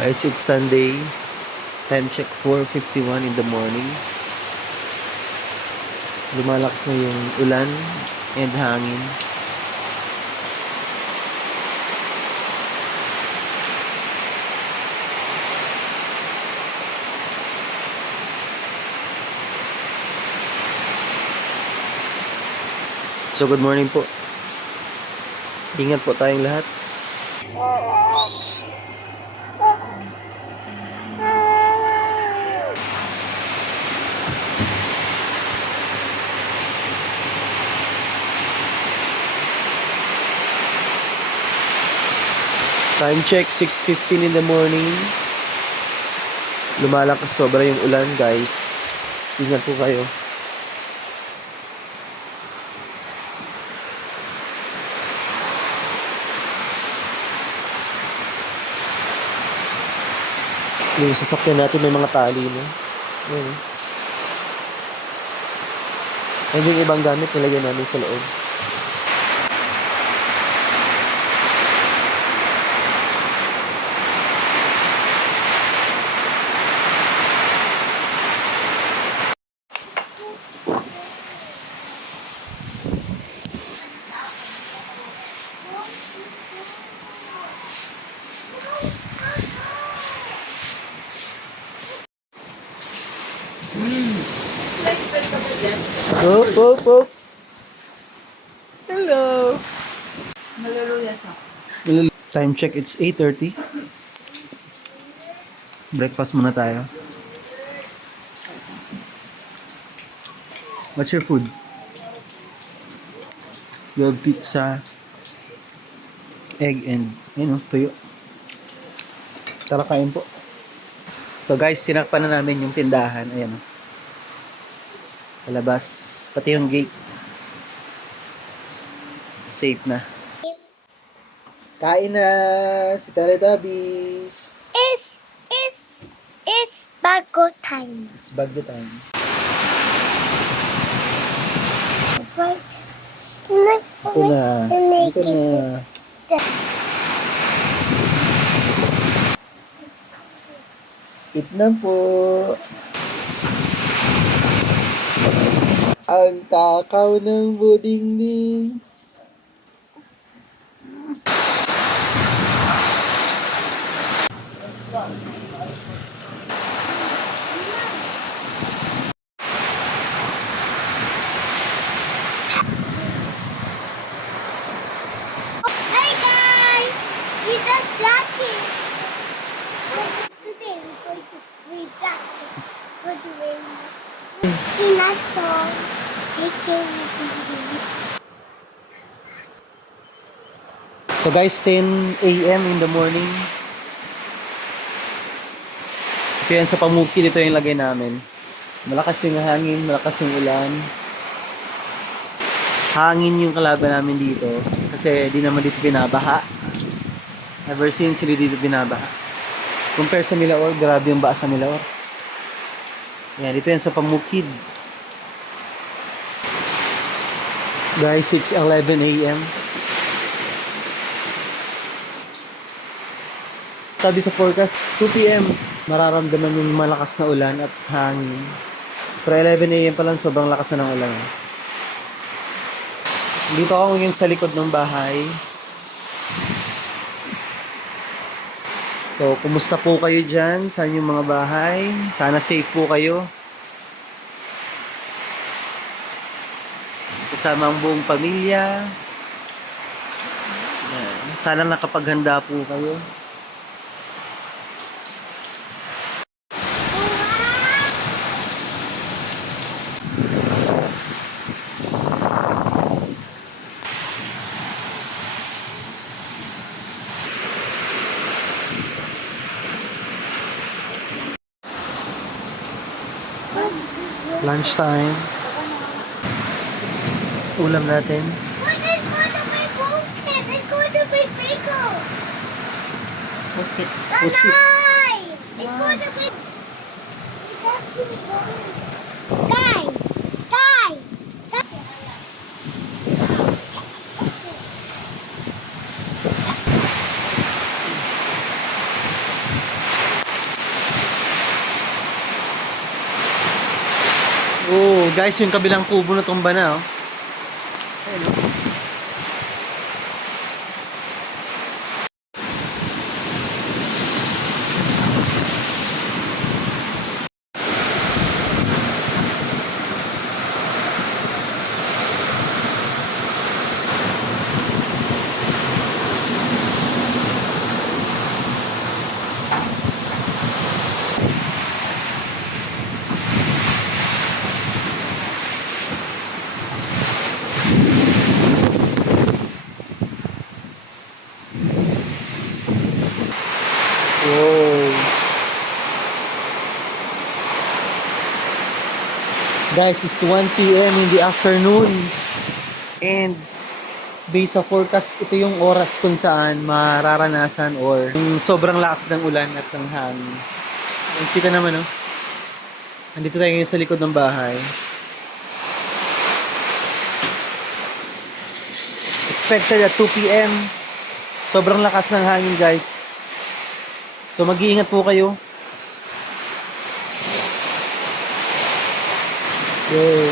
Guys, it's Sunday. Time check 4:51 in the morning. Lumalakas na yung ulan and hangin. So good morning po. Ingat po tayong lahat. Time check 6:15 in the morning. Lumalakas sobra yung ulan, guys. Ingat po kayo. Yung sasakyan natin may mga tali, no? Ayan. Ayan yung ibang gamit nilagyan namin sa loob. Oh. Hello. Maluluya siya. Time check, it's 8:30. Breakfast muna tayo. What's your food? You have pizza, egg, and, tuyo. Tara, kain po. So guys, sinakpan na namin yung tindahan. Ayan. Sa labas, pati yung gate. Safe na. Kain na si Teletubbies. It's bago time. It's bago time. Right. Snip for Ito me. na. Ito na. Eat na po. Ang takaw ng budingding. Hey guys, it's a jacket. Today we're going to read jacket for the rain. Pinato. So guys, 10 a.m. in the morning. Ito yan sa Pamuki, dito yung lagay namin. Malakas yung hangin, malakas yung ulan. Hangin yung kalaban namin dito. Kasi di naman dito binabaha. Ever since hindi dito binabaha. Compare sa Milaor, grabe yung baha sa Milaor. Yan, dito yan sa Pamukid. Guys, 6:11 a.m. Sabi sa forecast, 2 p.m. mararamdaman yung malakas na ulan at hangin. Pero 11 a.m. pa lang, sobrang lakas na ng ulan. Dito ako ngayon sa likod ng bahay. So, kumusta po kayo dyan? Saan yung mga bahay? Sana safe po kayo. Kasama ang buong pamilya. Yan. Sana nakapaghanda po kayo. Lunchtime. Ulam natin. Wait, it's gonna be broken. It's gonna be bigger. Pusit. Pusit. It's gonna be. It's actually going. Guys. guys, yung kabilang kubo na tumba na, oh. Ayun, oh. Wow. Guys, it's 1 p.m. in the afternoon. And based sa forecast, ito yung oras kung saan mararanasan or yung sobrang lakas ng ulan at ng hangin. Ang kita naman, no? Nandito tayo ngayon sa likod ng bahay. Expected at 2 p.m. Sobrang lakas ng hangin, guys. So mag-iingat po kayo. Yay.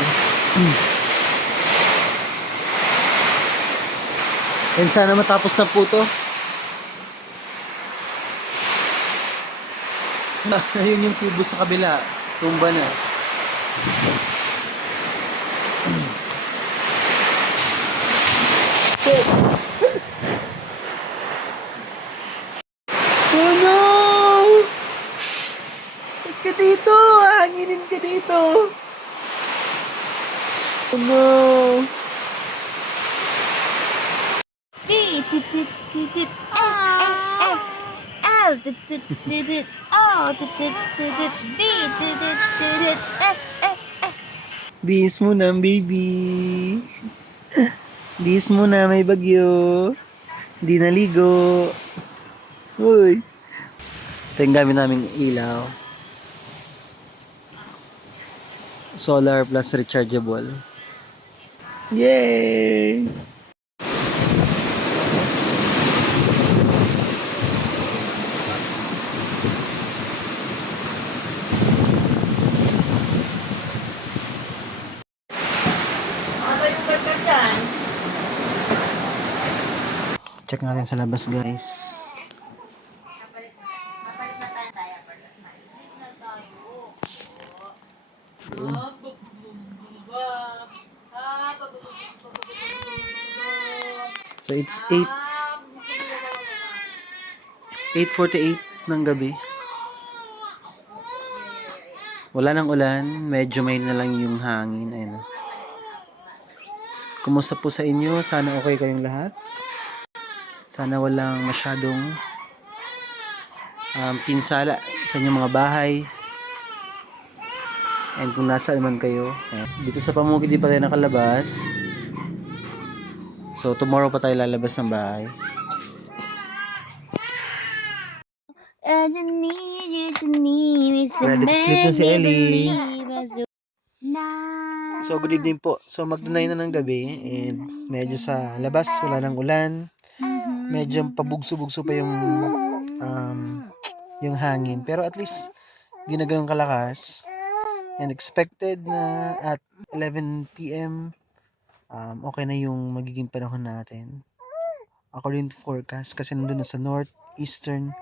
And sana matapos na po to. Ayun yung kubo sa kabila. Tumba na. Oh no! Huwag ka dito! Hanginin ka dito! Oh no! Bis mo na, baby. Bis mo na, may bagyo. Hindi naligo. Uy. Ito yung gamit naming ilaw. Solar plus rechargeable. Yay! Check natin sa labas, guys. So it's 8:48 ng gabi. Wala nang ulan, medyo may na lang yung hangin. Ayun. Kumusta po sa inyo? Sana okay kayong lahat. Sana walang masyadong pinsala sa inyong mga bahay. And kung nasa man kayo, dito sa Pamukid di pa tayo nakalabas. So tomorrow pa tayo lalabas ng bahay. Ready to sleep na si Ellie. So good evening po. So magdunay na ng gabi and medyo sa labas wala nang ulan. Medyo pabugso-bugso pa yung hangin. Pero at least di na ganun kalakas. And expected na at 11 p.m. Okay na yung magiging panahon natin. According to forecast kasi nandun na sa north, eastern,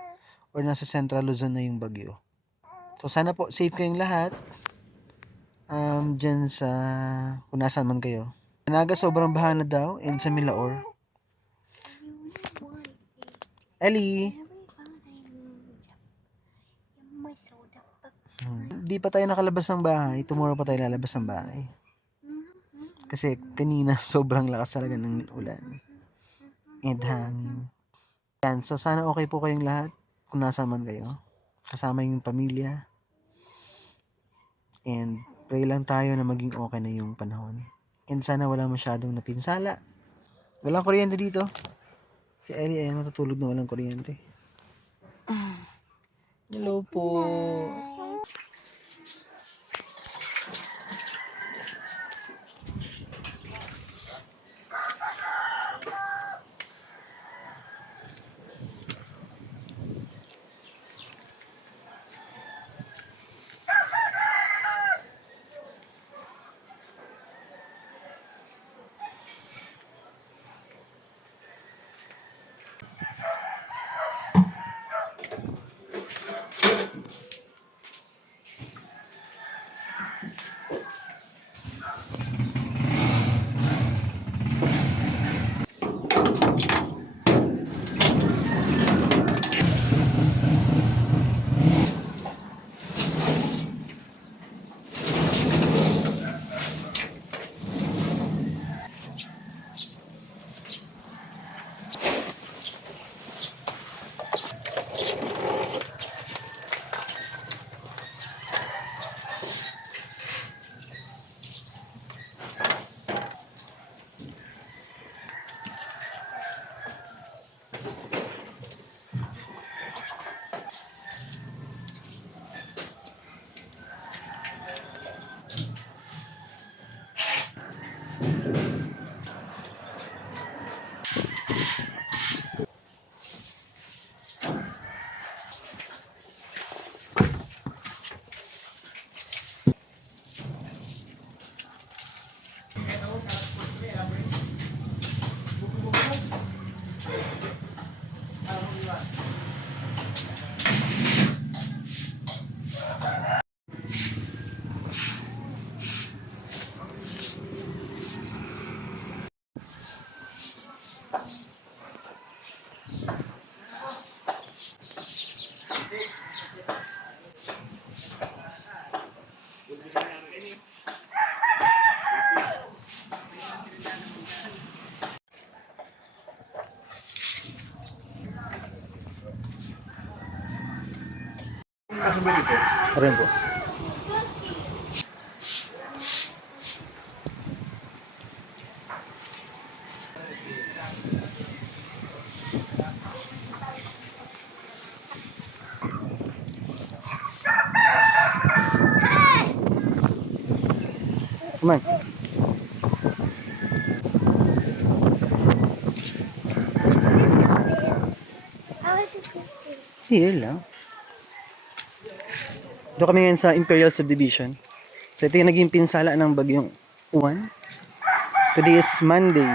or nasa central Luzon na yung bagyo. So sana po safe kayong lahat. Dyan sa kung nasaan man kayo. Naga sobrang baha na daw and sa Milaor. Ellie! Di pa tayo nakalabas ng bahay. Tomorrow pa tayo lalabas ng bahay. Kasi kanina sobrang lakas talaga ng ulan. And hangin. Yan. So sana okay po kayong lahat. Kung nasaan man kayo. Kasama yung pamilya. And pray lang tayo na maging okay na yung panahon. And sana wala masyadong napinsala. Walang kuryente dito. Si Ellie ay matutulog na walang kuryente. Hello po. Ayan po. Come on. Here lang. Doon kami ngayon sa Imperial Subdivision. So ito yung naging pinsala ng bagyong Uwan. Today is Monday,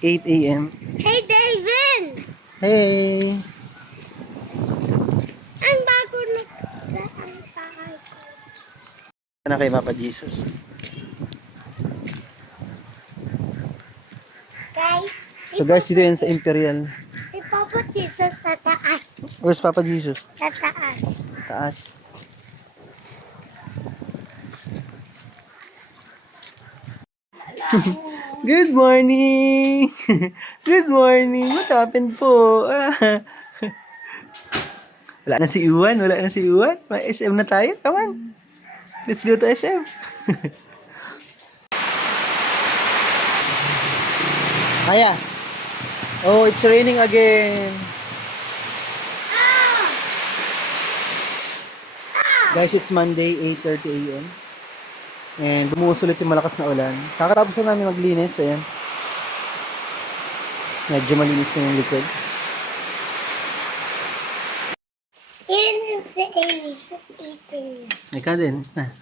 8 a.m. Hey, David! Hey! Ang bago na sa ang bahay ko. Na kay Papa Jesus. Guys, So guys, dito yan sa Imperial. si Papa Jesus sa taas. Where's Papa Jesus? Sa taas. Taas. Good morning! Good morning! What happened po? Wala na si Iwan? Wala na si Iwan? May SM na tayo? Come on! Let's go to SM! Kaya! Oh, it's raining again! Guys, it's Monday, 8:30 a.m. And bumuhos ulit yung malakas na ulan. Kakatapos na namin maglinis. Ayan. Medyo malinis na yung likod. Yun is the Jesus eating. Ikaw din. Ah.